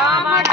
Raman